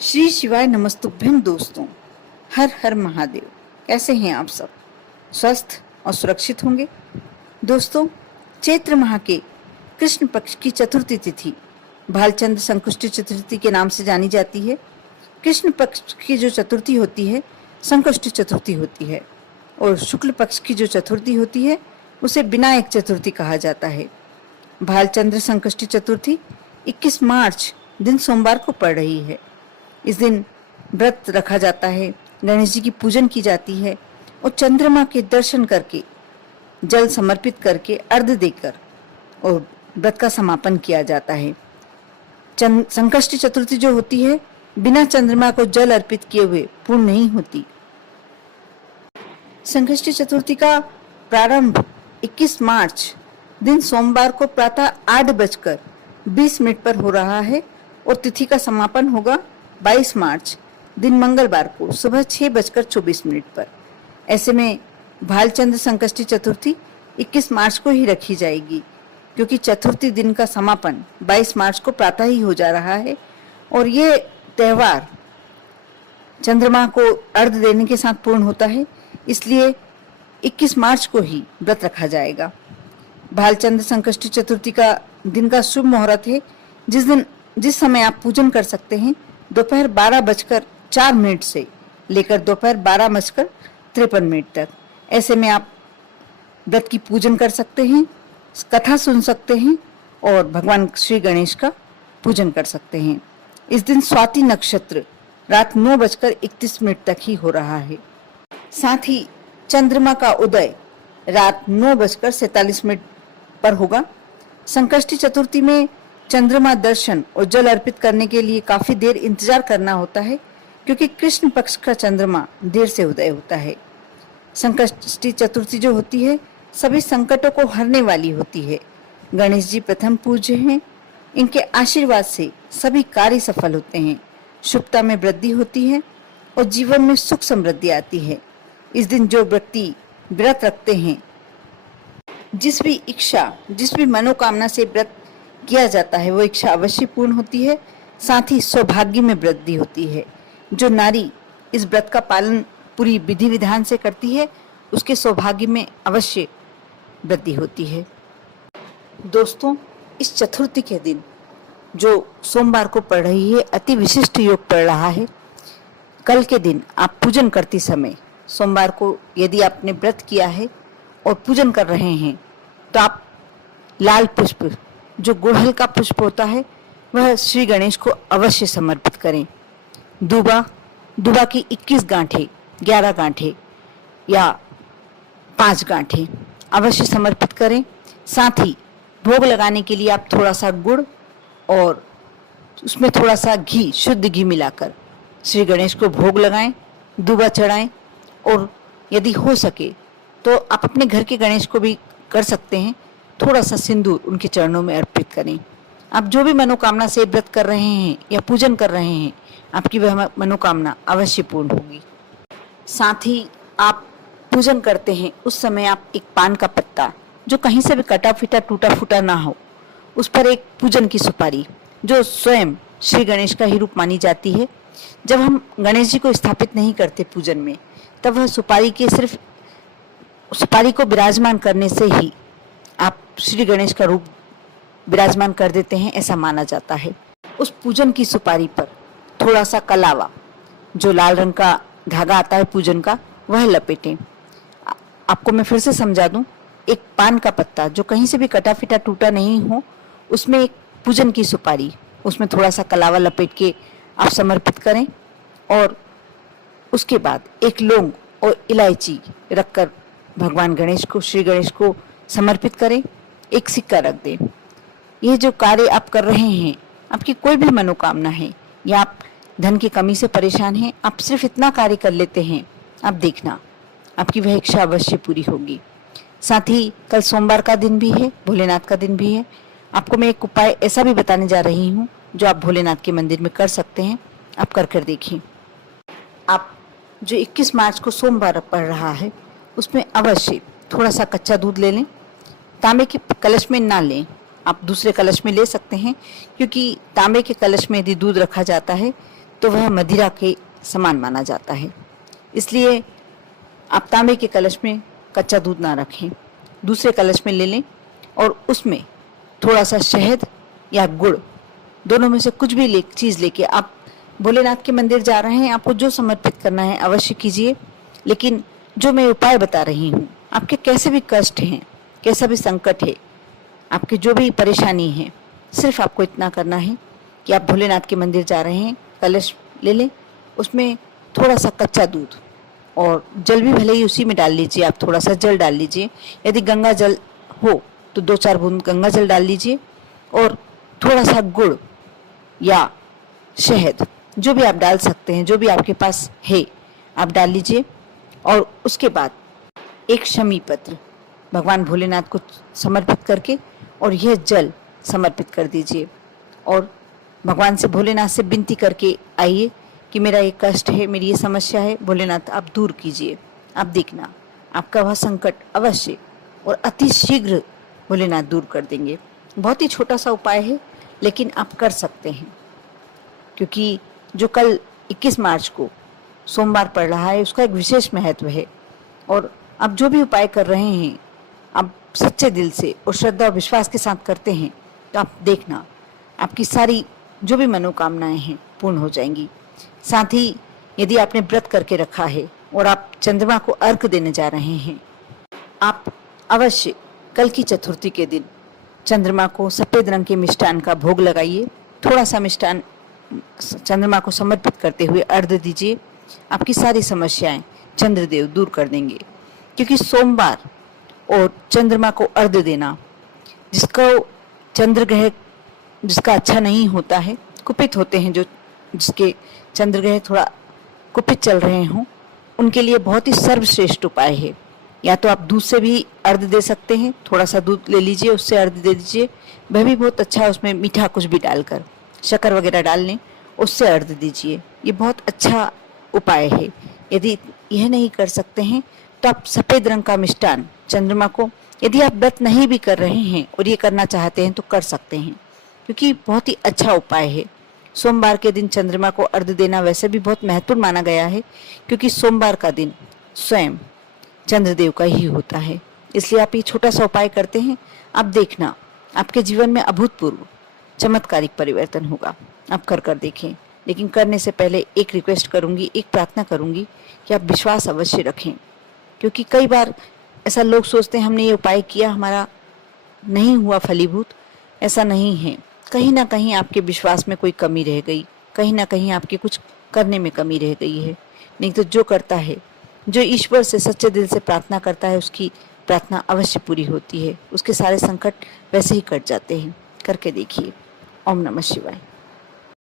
श्री शिवाय नमस्तुभ्यम दोस्तों। हर हर महादेव। कैसे हैं आप सब? स्वस्थ और सुरक्षित होंगे। दोस्तों, चैत्र माह के कृष्ण पक्ष की चतुर्थी तिथि भालचंद्र संकुष्टी चतुर्थी के नाम से जानी जाती है। कृष्ण पक्ष की जो चतुर्थी होती है संकुष्टी चतुर्थी होती है, और शुक्ल पक्ष की जो चतुर्थी होती है उसे विनायक चतुर्थी कहा जाता है। भालचंद्र संकुष्टी चतुर्थी 21 मार्च दिन सोमवार को पड़ रही है। इस दिन व्रत रखा जाता है, गणेश जी की पूजन की जाती है और चंद्रमा के दर्शन करके, जल समर्पित करके, अर्घ्य देकर और व्रत का समापन किया जाता है। संकष्टी चतुर्थी जो होती है बिना चंद्रमा को जल अर्पित किए हुए पूर्ण नहीं होती। संकष्टी चतुर्थी का प्रारंभ 21 मार्च दिन सोमवार को प्रातः 8:20 पर हो रहा है और तिथि का समापन होगा 22 मार्च दिन मंगलवार को सुबह 6:24 पर। ऐसे में भालचंद्र संकष्टी चतुर्थी 21 मार्च को ही रखी जाएगी, क्योंकि चतुर्थी दिन का समापन 22 मार्च को प्रातः ही हो जा रहा है और ये त्योहार चंद्रमा को अर्घ्य देने के साथ पूर्ण होता है, इसलिए 21 मार्च को ही व्रत रखा जाएगा। भालचंद्र संकष्टी चतुर्थी का दिन का शुभ मुहूर्त है, जिस समय आप पूजन कर सकते हैं दोपहर 12:04 से लेकर दोपहर 12:53 तक। ऐसे में आप व्रत की पूजन कर सकते हैं, कथा सुन सकते हैं और भगवान श्री गणेश का पूजन कर सकते हैं। इस दिन स्वाति नक्षत्र रात 9:31 तक ही हो रहा है। साथ ही चंद्रमा का उदय रात 9:47 पर होगा। संकष्टी चतुर्थी में चंद्रमा दर्शन और जल अर्पित करने के लिए काफी देर इंतजार करना होता है, क्योंकि कृष्ण पक्ष का चंद्रमा देर से उदय होता है। संकष्टी चतुर्थी जो होती है सभी संकटों को हरने वाली होती है। गणेश जी प्रथम पूज्य हैं, इनके आशीर्वाद से सभी कार्य सफल होते हैं, शुभता में वृद्धि होती है और जीवन में सुख समृद्धि आती है। इस दिन जो व्यक्ति व्रत रखते हैं, जिस भी इच्छा, जिस भी मनोकामना से व्रत किया जाता है वो इच्छा अवश्य पूर्ण होती है। साथ ही सौभाग्य में वृद्धि होती है। जो नारी इस व्रत का पालन पूरी विधि विधान से करती है उसके सौभाग्य में अवश्य वृद्धि होती है। दोस्तों, इस चतुर्थी के दिन जो सोमवार को पड़ रही है अति विशिष्ट योग पड़ रहा है। कल के दिन आप पूजन करते समय, सोमवार को यदि आपने व्रत किया है और पूजन कर रहे हैं तो आप लाल पुष्प, जो गुड़हल का पुष्प होता है, वह श्री गणेश को अवश्य समर्पित करें। दूबा की 21 गांठें, 11 गांठें या 5 गांठें अवश्य समर्पित करें। साथ ही भोग लगाने के लिए आप थोड़ा सा गुड़ और उसमें थोड़ा सा घी, शुद्ध घी मिलाकर श्री गणेश को भोग लगाएं, दूबा चढ़ाएं और यदि हो सके तो आप अपने घर के गणेश को भी कर सकते हैं, थोड़ा सा सिंदूर उनके चरणों में अर्पित करें। आप जो भी मनोकामना से व्रत कर रहे हैं या पूजन कर रहे हैं, आपकी वह मनोकामना अवश्य पूर्ण होगी। साथ ही आप पूजन करते हैं उस समय आप एक पान का पत्ता, जो कहीं से भी कटा फिटा टूटा फूटा ना हो, उस पर एक पूजन की सुपारी, जो स्वयं श्री गणेश का ही रूप मानी जाती है। जब हम गणेश जी को स्थापित नहीं करते पूजन में, तब वह सुपारी के सिर्फ सुपारी को विराजमान करने से ही आप श्री गणेश का रूप विराजमान कर देते हैं, ऐसा माना जाता है। उस पूजन की सुपारी पर थोड़ा सा कलावा, जो लाल रंग का धागा आता है पूजन का, वह लपेटें। आपको मैं फिर से समझा दूं, एक पान का पत्ता जो कहीं से भी कटा फिटा टूटा नहीं हो, उसमें एक पूजन की सुपारी, उसमें थोड़ा सा कलावा लपेट के आप समर्पित करें और उसके बाद एक लौंग और इलायची रखकर भगवान गणेश को, श्री गणेश को समर्पित करें। एक सिक्का रख दें। यह जो कार्य आप कर रहे हैं, आपकी कोई भी मनोकामना है या आप धन की कमी से परेशान हैं, आप सिर्फ इतना कार्य कर लेते हैं, आप देखना आपकी वह इच्छा अवश्य पूरी होगी। साथ ही कल सोमवार का दिन भी है, भोलेनाथ का दिन भी है। आपको मैं एक उपाय ऐसा भी बताने जा रही हूँ जो आप भोलेनाथ के मंदिर में कर सकते हैं, आप कर देखिए। आप जो 21 मार्च को सोमवार पड़ रहा है उसमें अवश्य थोड़ा सा कच्चा दूध ले लें। तांबे के कलश में ना लें, आप दूसरे कलश में ले सकते हैं, क्योंकि तांबे के कलश में यदि दूध रखा जाता है तो वह मदिरा के समान माना जाता है। इसलिए आप तांबे के कलश में कच्चा दूध ना रखें, दूसरे कलश में ले लें और उसमें थोड़ा सा शहद या गुड़, दोनों में से कुछ भी चीज़ लेके आप भोलेनाथ के मंदिर जा रहे हैं, आपको जो समर्पित करना है अवश्य कीजिए। लेकिन जो मैं उपाय बता रही हूँ, आपके कैसे भी कष्ट हैं, कैसा भी संकट है, आपकी जो भी परेशानी है, सिर्फ आपको इतना करना है कि आप भोलेनाथ के मंदिर जा रहे हैं, कलश ले लें, उसमें थोड़ा सा कच्चा दूध और जल भी भले ही उसी में डाल लीजिए, आप थोड़ा सा जल डाल लीजिए। यदि गंगा जल हो तो 2-4 बूंद गंगा जल डाल लीजिए और थोड़ा सा गुड़ या शहद, जो भी आप डाल सकते हैं, जो भी आपके पास है आप डाल लीजिए। और उसके बाद एक शमी पत्र भगवान भोलेनाथ को समर्पित करके और यह जल समर्पित कर दीजिए और भगवान से, भोलेनाथ से विनती करके आइए कि मेरा ये कष्ट है, मेरी ये समस्या है, भोलेनाथ आप दूर कीजिए। आप देखना आपका वह संकट अवश्य और अति शीघ्र भोलेनाथ दूर कर देंगे। बहुत ही छोटा सा उपाय है, लेकिन आप कर सकते हैं, क्योंकि जो कल 21 मार्च को सोमवार पड़ रहा है उसका एक विशेष महत्व है। और आप जो भी उपाय कर रहे हैं, आप सच्चे दिल से और श्रद्धा और विश्वास के साथ करते हैं, तो आप देखना आपकी सारी जो भी मनोकामनाएं हैं पूर्ण हो जाएंगी। साथ ही यदि आपने व्रत करके रखा है और आप चंद्रमा को अर्घ देने जा रहे हैं, आप अवश्य कल की चतुर्थी के दिन चंद्रमा को सफ़ेद रंग के मिष्टान का भोग लगाइए। थोड़ा सा मिष्टान चंद्रमा को समर्पित करते हुए अर्घ दीजिए। आपकी सारी समस्याएं चंद्रदेव दूर कर देंगे, क्योंकि सोमवार और चंद्रमा को अर्घ देना, चंद्र ग्रह जिसका अच्छा नहीं होता है, कुपित होते हैं, जिसके चंद्र ग्रह थोड़ा कुपित चल रहे हों, उनके लिए बहुत ही सर्वश्रेष्ठ उपाय है। या तो आप दूध से भी अर्घ दे सकते हैं, थोड़ा सा दूध ले लीजिए, उससे अर्घ दे दीजिए, वह भी बहुत अच्छा है। उसमें मीठा कुछ भी डालकर, शक्कर वगैरह डाल लें, उससे अर्घ दीजिए। ये बहुत अच्छा उपाय है। यदि यह नहीं कर सकते हैं तो आप सफ़ेद रंग का मिष्टान चंद्रमा को, यदि आप व्रत नहीं भी कर रहे हैं और ये करना चाहते हैं तो कर सकते हैं, क्योंकि बहुत ही अच्छा उपाय है। सोमवार के दिन चंद्रमा को अर्घ देना वैसे भी बहुत महत्वपूर्ण माना गया है, क्योंकि सोमवार का दिन स्वयं चंद्रदेव का ही होता है। इसलिए आप ये छोटा सा उपाय करते हैं, आप देखना आपके जीवन में अभूतपूर्व चमत्कारिक परिवर्तन होगा। आप कर देखें। लेकिन करने से पहले एक रिक्वेस्ट करूंगी, एक प्रार्थना करूंगी कि आप विश्वास अवश्य रखें, क्योंकि कई बार ऐसा लोग सोचते हैं हमने ये उपाय किया, हमारा नहीं हुआ फलीभूत। ऐसा नहीं है। कहीं ना कहीं आपके विश्वास में कोई कमी रह गई, कहीं ना कहीं आपके कुछ करने में कमी रह गई है। नहीं तो जो करता है, जो ईश्वर से सच्चे दिल से प्रार्थना करता है, उसकी प्रार्थना अवश्य पूरी होती है। उसके सारे संकट वैसे ही कट जाते हैं। करके देखिए। ओम नमः शिवाय।